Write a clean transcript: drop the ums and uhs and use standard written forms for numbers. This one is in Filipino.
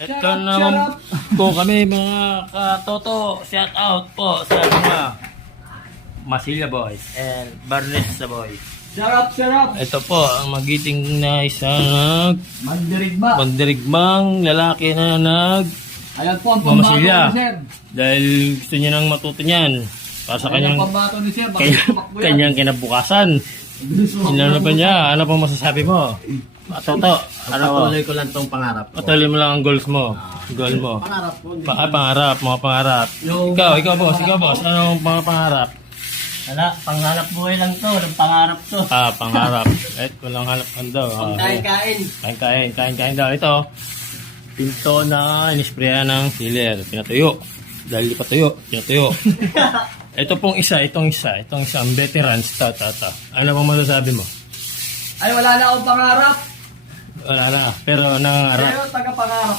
Ito naman po kami mga katoto. Shout out po sa mga Masilya Boys and Barnesa Boys. Sarap. Ito po ang magiting na isang Mandirigma. lalaki na Ayan po ang pambato Masilya. ni Sir. Dahil gusto niya nang matuto niyan para sa Ayan kanyang ang pambato ni Sir. Bakit tumakbo yan? kanyang kinabukasan. Ano pa niya? Ano pang masasabi mo? Toto, ano po? Patuloy ko lang tong pangarap ko. Patuloy mo lang ang goals mo. Goal mo. Pangarap ko. Pangarap, mga pangarap. Ikaw boss. Anong mga pangarap? Wala, panghanap buhay lang to. Walang pangarap to. Pangarap. Walang hanap ka daw. Kain daw. Ito, pinto na inisprayan ng sealer. Pinatuyo. Dahil di patuyo, pinatuyo. Itong isa, ang veterans, Ano bang masasabi mo? Ay, wala na akong pangarap. Wala na, pero nangarap. Pero taga-pangarap.